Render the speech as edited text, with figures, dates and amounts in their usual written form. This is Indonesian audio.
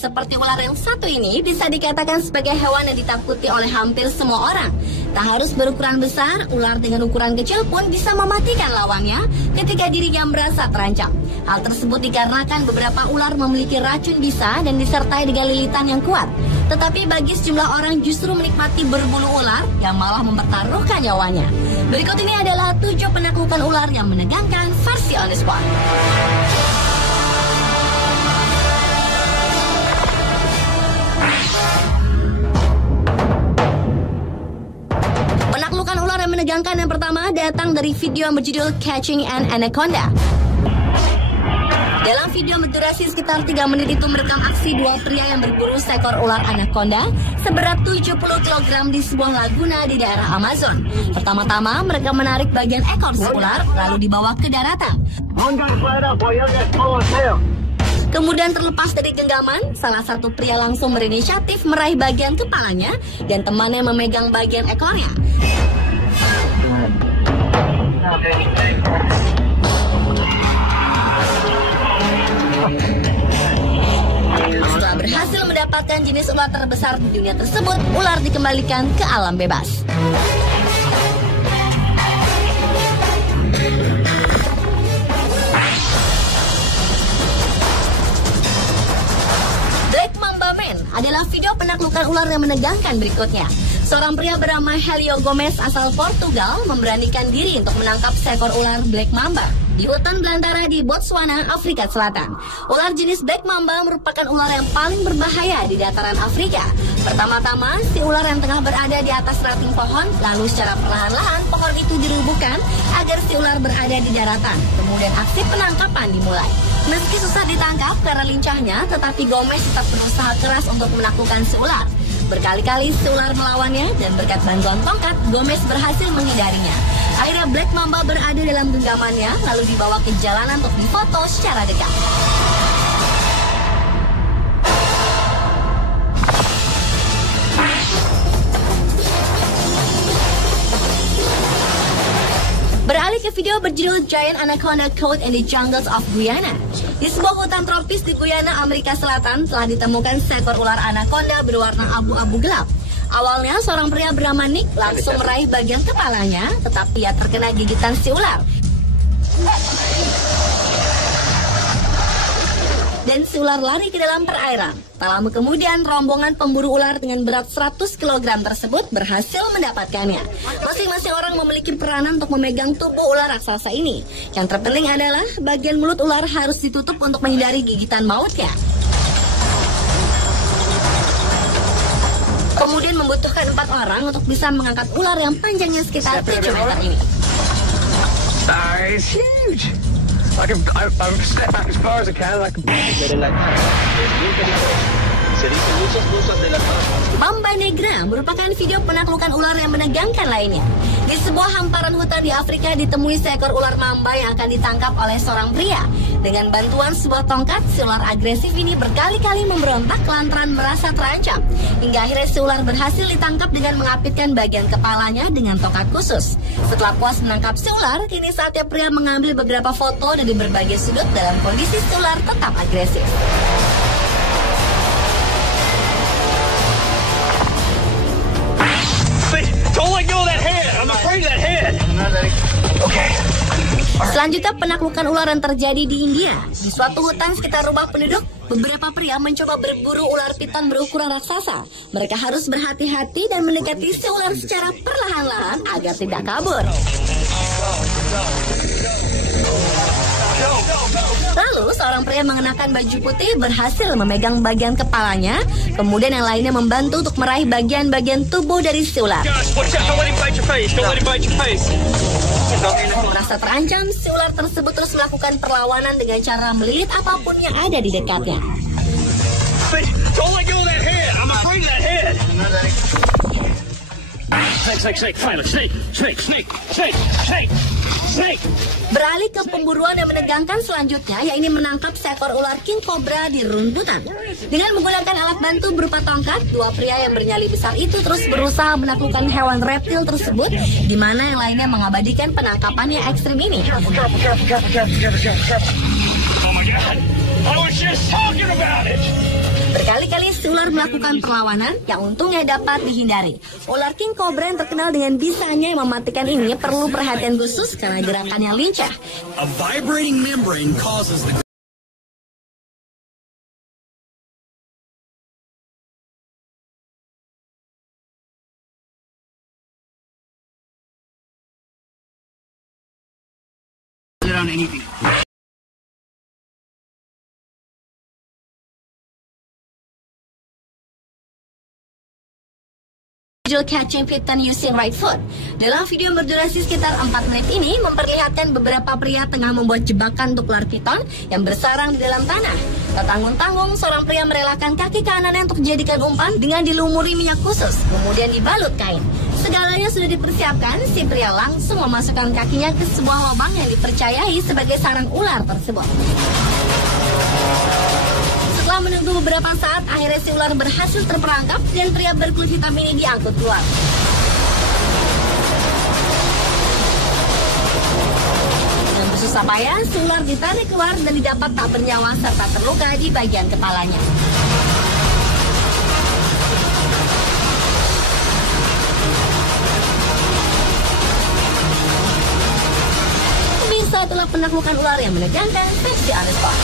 seperti ular yang satu ini bisa dikatakan sebagai hewan yang ditakuti oleh hampir semua orang. Tak harus berukuran besar, ular dengan ukuran kecil pun bisa mematikan lawannya ketika dirinya merasa terancam. Hal tersebut dikarenakan beberapa ular memiliki racun bisa dan disertai dengan lilitan yang kuat. Tetapi bagi sejumlah orang justru menikmati berbulu ular yang malah mempertaruhkan nyawanya. Berikut ini adalah 7 penaklukan ular yang menegangkan versi On The Spot. Penaklukan ular yang menegangkan yang pertama datang dari video yang berjudul Catching an Anaconda. Dalam video berdurasi sekitar 3 menit itu merekam aksi 2 pria yang berburu seekor ular anaconda seberat 70 kg di sebuah laguna di daerah Amazon. Pertama-tama mereka menarik bagian ekor si ular lalu dibawa ke daratan. Kemudian terlepas dari genggaman, salah satu pria langsung berinisiatif meraih bagian kepalanya dan temannya memegang bagian ekornya. Setelah berhasil mendapatkan jenis ular terbesar di dunia tersebut, ular dikembalikan ke alam bebas. Black Mamba Man adalah video penaklukan ular yang menegangkan berikutnya. Seorang pria bernama Helio Gomes asal Portugal memberanikan diri untuk menangkap seekor ular Black Mamba di hutan belantara di Botswana, Afrika Selatan. Ular jenis Black Mamba merupakan ular yang paling berbahaya di dataran Afrika. Pertama-tama, si ular yang tengah berada di atas ranting pohon, lalu secara perlahan-lahan pohon itu dirubuhkan agar si ular berada di daratan. Kemudian aksi penangkapan dimulai. Meski susah ditangkap karena lincahnya, tetapi Gomez tetap berusaha keras untuk menaklukkan si ular. Berkali-kali si ular melawannya dan berkat bantuan tongkat, Gomez berhasil menghindarinya. Akhirnya Black Mamba berada dalam genggamannya lalu dibawa ke jalanan untuk difoto secara dekat. Beralih ke video berjudul Giant Anaconda Caught in the Jungles of Guyana. Di sebuah hutan tropis di Guyana, Amerika Selatan telah ditemukan seekor ular anaconda berwarna abu-abu gelap. Awalnya seorang pria bernama Nick langsung meraih bagian kepalanya, tetapi ia terkena gigitan si ular. Dan si ular lari ke dalam perairan. Tak lama kemudian, rombongan pemburu ular dengan berat 100 kg tersebut berhasil mendapatkannya. Masing-masing orang memiliki peranan untuk memegang tubuh ular raksasa ini. Yang terpenting adalah bagian mulut ular harus ditutup untuk menghindari gigitan mautnya. Kemudian membutuhkan 4 orang untuk bisa mengangkat ular yang panjangnya sekitar 7 meter ini. It's huge. I step back as far as I can. Mamba Negra merupakan video penaklukan ular yang menegangkan lainnya. Di sebuah hamparan hutan di Afrika ditemui seekor ular mamba yang akan ditangkap oleh seorang pria. Dengan bantuan sebuah tongkat, si ular agresif ini berkali-kali memberontak lantaran merasa terancam. Hingga akhirnya si ular berhasil ditangkap dengan mengapitkan bagian kepalanya dengan tongkat khusus. Setelah puas menangkap si ular, kini saatnya pria mengambil beberapa foto dari berbagai sudut dalam kondisi si ular tetap agresif. Don't let go of that head. I'm afraid of that head. Okay. Selanjutnya penaklukan ular yang terjadi di India. Di suatu hutan sekitar rumah penduduk, beberapa pria mencoba berburu ular piton berukuran raksasa. Mereka harus berhati-hati dan mendekati si ular secara perlahan-lahan agar tidak kabur. Lalu seorang pria mengenakan baju putih berhasil memegang bagian kepalanya. Kemudian yang lainnya membantu untuk meraih bagian-bagian tubuh dari si ular. Merasa terancam, si ular tersebut terus melakukan perlawanan dengan cara melilit apapun yang ada di dekatnya. Beralih ke pemburuan yang menegangkan selanjutnya, yaitu menangkap seekor ular king cobra di rumputan. Dengan menggunakan alat bantu berupa tongkat, 2 pria yang bernyali besar itu terus berusaha menaklukkan hewan reptil tersebut, di mana yang lainnya mengabadikan penangkapan yang ekstrim ini. Berkali-kali si ular melakukan perlawanan yang untungnya dapat dihindari. Ular king cobra yang terkenal dengan bisanya yang mematikan ini perlu perhatian khusus karena gerakannya lincah. A vibrating membrane causes the on anything. Catching Python using right foot. Dalam video yang berdurasi sekitar 4 menit ini memperlihatkan beberapa pria tengah membuat jebakan untuk ular piton yang bersarang di dalam tanah. Tak tanggung-tanggung, seorang pria merelakan kaki kanannya untuk dijadikan umpan dengan dilumuri minyak khusus, kemudian dibalut kain. Segalanya sudah dipersiapkan, si pria langsung memasukkan kakinya ke sebuah lubang yang dipercayai sebagai sarang ular tersebut. Setelah menunggu beberapa saat, akhirnya si ular berhasil terperangkap dan pria berkulit hitam ini diangkut keluar. Dengan bersusah payah, si ular ditarik keluar dan didapat tak bernyawa serta terluka di bagian kepalanya. Pemirsa, itulah penaklukan ular yang menegangkan versi Unspot.